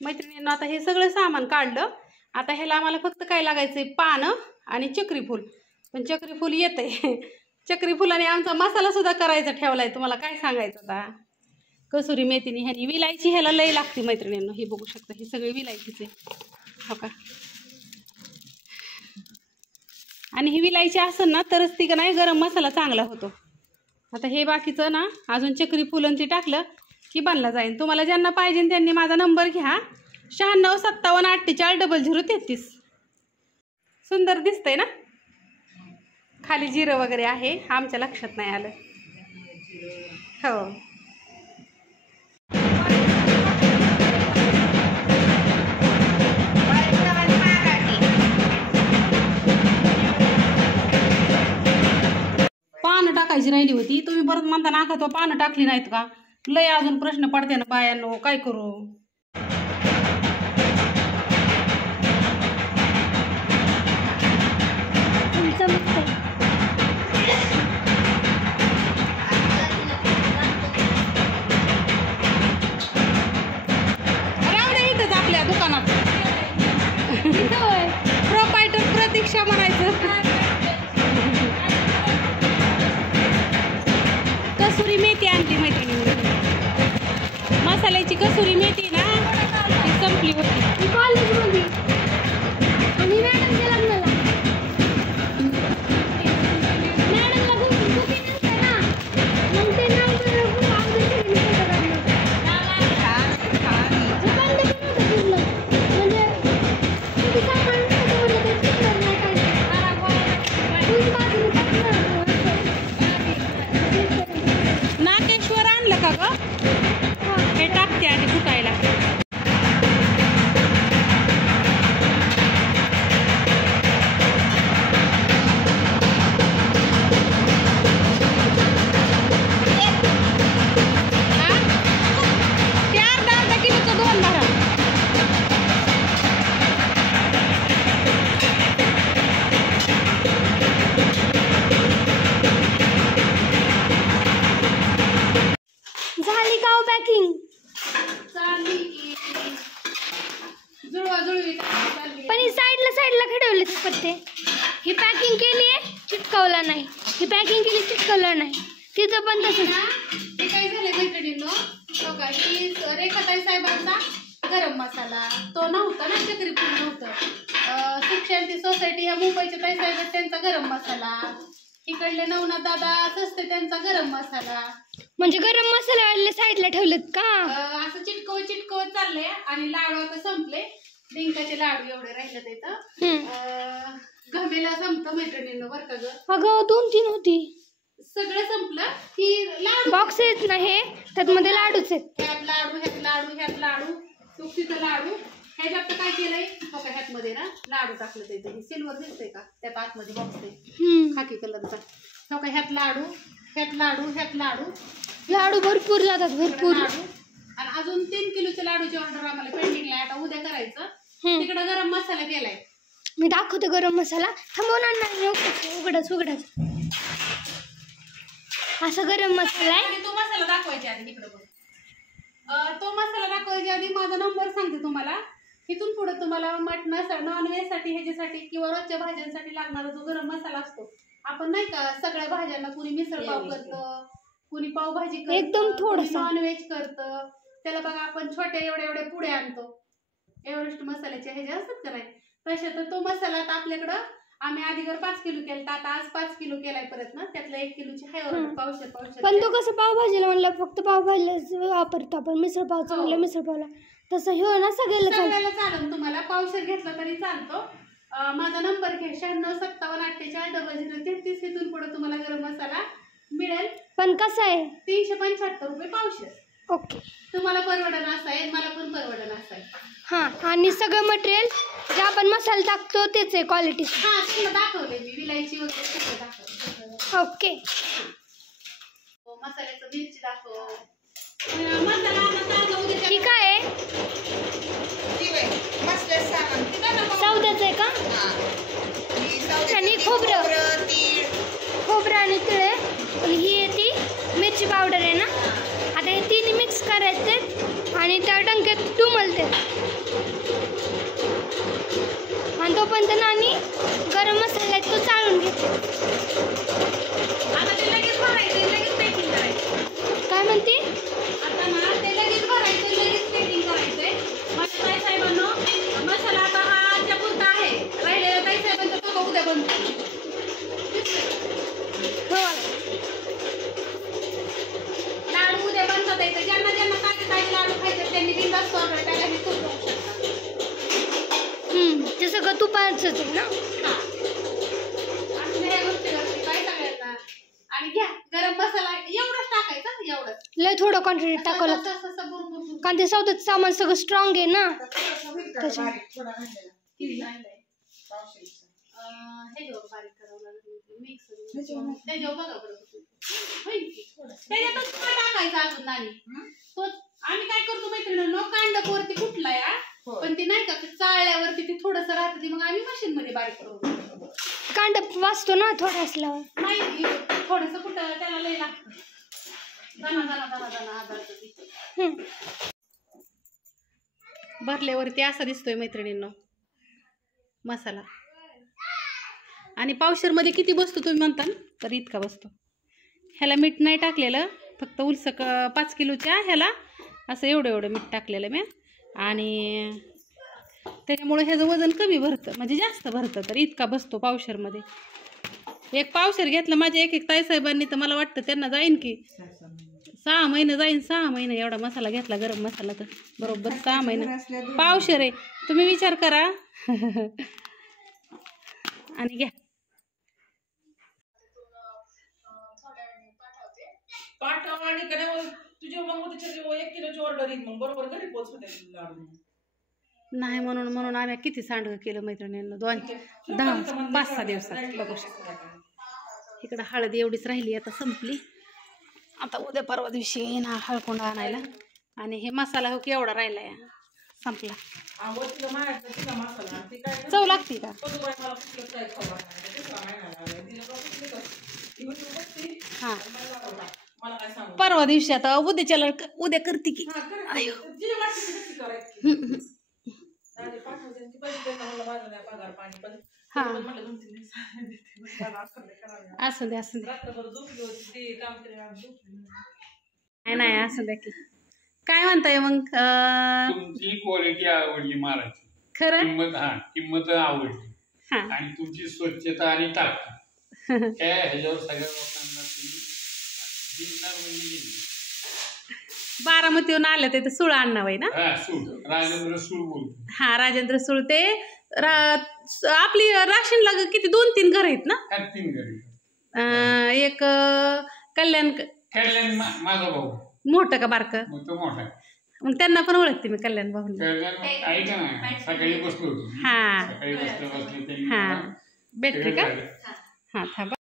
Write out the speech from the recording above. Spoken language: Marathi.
मैत्रिणींना आता हे सगळं सामान काढलं. आता ह्याला आम्हाला फक्त काय लागायचंय, पानं आणि चक्रीफूल. पण चक्रीफूल येतंय. चक्रीफुलाने आमचा मसाला सुद्धा करायचा ठेवलाय. तुम्हाला काय सांगायचं आता. कसुरी मेथीने ह्यानी विलायची ह्याला लय लागते मैत्रिणींना. हे बघू शकता, हे सगळे विलायचीचे हो का. आणि ही विलायची असेल ना तरच ती का नाही गरम मसाला चांगला होतो. आता हे बाकीचं ना अजून चक्रीफुल ती टाकलं की बनला जाईल. तुम्हाला ज्यांना पाहिजे त्यांनी माझा नंबर घ्या, 9657484033. सुंदर दिसतंय ना. खाली जिरं वगैरे आहे, आमच्या लक्षात नाही आलं. हो पानं टाकायची राहिली होती. तुम्ही परत म्हणता ना का तो पानं टाकली नाहीत का. लय अजून प्रश्न पडते ना बायांनो, काय करू. आपल्या दुकानात प्रोपायटर प्रतीक्षा म्हणायचं. कसुरी मेथी आणली मैत्रिणी. मसाल्याची कसुरी मेथी ना ती संपली होती. नागेश्वर आणलं का ग. हे टाकते आणि फुटायला. पण ही साईडला खडवले ते पत्ते. ही पॅकिंग केली आहे, चिटकवला नाही. ही पॅकिंग केली, चिटकवलं नाही. तिचं पण तसंच. ते काय झालंय मैत्रिणींनो, बघा की रेखाताई साहेबांचा गरम मसाला तो नव्हता ना, चक्रीफूल नव्हतं. सुखशांती सोसायटी ह्या मुंबईच्या ताई साहेब त्यांचा गरम मसाला, इकडले नवनाथ दादा सस्ते त्यांचा गरम मसाला. म्हणजे गरम मसाला वाले साईडला ठेवलेत का. असं चिटकवत चालले. आणि लाडू आता संपले. डिंकाचे लाडू एवढे राहिले तिथं. घमेला संपतं मैत्रिणींनो बरं का ग. अगं 2-3 होती. सगळं संपलं की लाडू बॉक्स आहेत ना हे, त्यात मध्ये लाडूच आहेत. ह्यात लाडू ह्यात लाडू तुकतीचं लाडू. ह्याच्यात काय केलंय बघा, ह्यात मध्ये ना लाडू टाकलं तिथे. हे सिल्वर दिसतंय का, त्यात आतमध्ये बॉक्स आहे खाकी कलरचा. बघा ह्यात लाडू लाडू भरपूर जातात, भरपूर लाडू. आणि अजून 3 किलोचे लाडूची ऑर्डर आम्हाला पेंडिंगला आहे. आता उद्या करायचं. तिकडे गरम मसाला केलाय. मी दाखवते गरम मसाला. थांबवणार नाही, उघडच असं गरम मसाला आहे. तो मसाला दाखवायच्या आधी इकडे बघ. तो मसाला दाखवायच्या आधी माझा नंबर सांगते तुम्हाला. इथून पुढे तुम्हाला मटणासाठी, नॉनव्हेज साठी, ह्याच्यासाठी किंवा रोजच्या भाज्यांसाठी लागणारा जो गरम मसाला असतो. आपण नाही का सगळ्या भाज्यांना कुणी मिसळ पाव करतं, कुणी पावभाजी करतं, एकदम थोडंसं नॉनव्हेज करतं. त्याला बघा आपण छोट्या एवढ्या पुड्या आणतो. एव्हरेस्ट मसाल्याच्या ह्याचे असतात का नाही तशा. तर तो मसाला आता आपल्याकडं आम्ही आधीवर 5 किलो केला. आता आज 5 किलो केलाय परत ना. त्यातला 1 किलोची हाय पावशेर. पण तो कसं पावभाजीला म्हणलं फक्त पावभाजीला वापरतो आपण. मिसळ पावचं म्हणलं मिसळ पावला तसं हे ना सगळ्याला चालेल. तुम्हाला पावशेर घेतला तरी चालतो. माझा नंबर घ्या 9657484033. इथून पुढे तुम्हाला गरम मसाला मिळेल. पण कसं आहे 375 रुपये पावशेर. ओके. तुम्हाला परवडण असं आहे, मला पण परवडण असं आहे. हां. आणि सगळं मटेरियल जे आपण मसाला टाकतो तेच आहे क्वालिटी. हां तुला दाखवले मी विलायची वगैरे सगळं दाखवलं. ओके. मसाल्याचं मिरची दाखव. ही काय आहे सौद्याचं आहे का. आणि खोबरं आणि तिळे. ही आहे ती मिरची पावडर आहे ना. आता हे 3 मिक्स करायचे आणि त्या डंक्यात डुमलते. तोपर्यंत नानी गरम मसाला आहे तो चाळून घेते. आता ते लगेच भरायचं, लगेच पॅकिंग करायचं. काय म्हणते? आता ना ते लगेच भरायचं, लगेच पॅकिंग करायचंय. माझ्या ताईसाहेबांनो मसाला आता हा आजच्या पुरता आहे. राहिलेला ताईसाहेबांचं तो उद्या बनतो. हो लाडू उद्या बनतात येतं. ज्यांना ज्यांना काही लाडू खायचे त्यांनी बिनधास्त ऑर्डर टाका. मी खूप बघू शकता. ते सगळं तुपाचंच आहे ना. असं ह्या गोष्टी करते काय सगळ्यांना. आणि घ्या गरम मसाला एवढंच टाकायचं, एवढंच. लय थोडं क्वांटिटी टाकावं लागतं असं असं भरून कारण ते सौद्याचं सामान सगळं स्ट्रॉंग आहे ना. त्याच्यावर बारीक करावं लागेल. मिक्स त्याच्यावर बघा बरं त्याच्यातच तुला टाकायचं अजून नानी. तोच आम्ही काय करतो मैत्रिणींनो, कांडक वरती कुठलाय पण ती नाही का चाळल्यावरती ती थोडस राहते, मग आम्ही मशीन मध्ये बारीक करू. कांड वाचतो ना थोडं असल्यावर. नाही थोडस कुठं त्याला लय लागतं. दाना आधारचं ती भरल्यावरती असा दिसतोय मैत्रिणींनो मसाला. आणि पावशेरमध्ये किती बसतो तुम्ही म्हणता तर इतका बसतो. ह्याला मीठ नाही टाकलेलं, फक्त उलसक 5 किलोच्या ह्याला असं एवढं मीठ टाकलेलं मी. आणि त्याच्यामुळे ह्याचं वजन कमी भरतं, म्हणजे जास्त भरतं. तर इतका बसतो पावशेरमध्ये. एक पावशेर घेतलं माझ्या एक ताईसाहेबांनी तर मला वाटतं त्यांना जाईन की 6 महिने जाईन. 6 महिने एवढा मसाला घेतला गरम मसाला तर बरोबर 6 महिने पावशेर आहे. तुम्ही विचार करा. आणि घ्या पाठव आणि कडे तुझे मग त्याच्या 1 किलोची ऑर्डर येईल मग बरोबर घरी पोहोचवते लाडू. नाही म्हणून आम्ही किती सांडगं केलं मैत्रिणींना 5-6 दिवसात. बघू शकता इकडं हळदी एवढीच राहिली, आता संपली. आता उद्या परवा दिवशी येणार हळकुंड आणायला. आणि हे मसाला हो की एवढा राहिलाय, संपला. चव लागते का? हा परवा दिवशी आता उद्या करते की. हा असं दे नाही असं द्या की. काय म्हणताय मग? तुमची क्वालिटी आवडली महाराज. खरं किंमत आवडली. आणि तुमची स्वच्छता आणि ताकद ह्याच्यावर सगळ्या लोकांना बारामतीहून आलं ते सुळ अण्णाबाई ना. राजेंद्र सूळ बोलतो. हा राजेंद्र सूळ. ते आपली राशीनला किती 2-3 घर आहेत ना. 3 घरी. एक कल्याण माझा भाऊ मोठं का बारकं? तो मोठा. मग त्यांना पण ओळखते मी कल्याण भाऊ. ऐका ना सकाळी बसलो होतो. हा सकाळी बसले हा भेटते का? हा थांबा.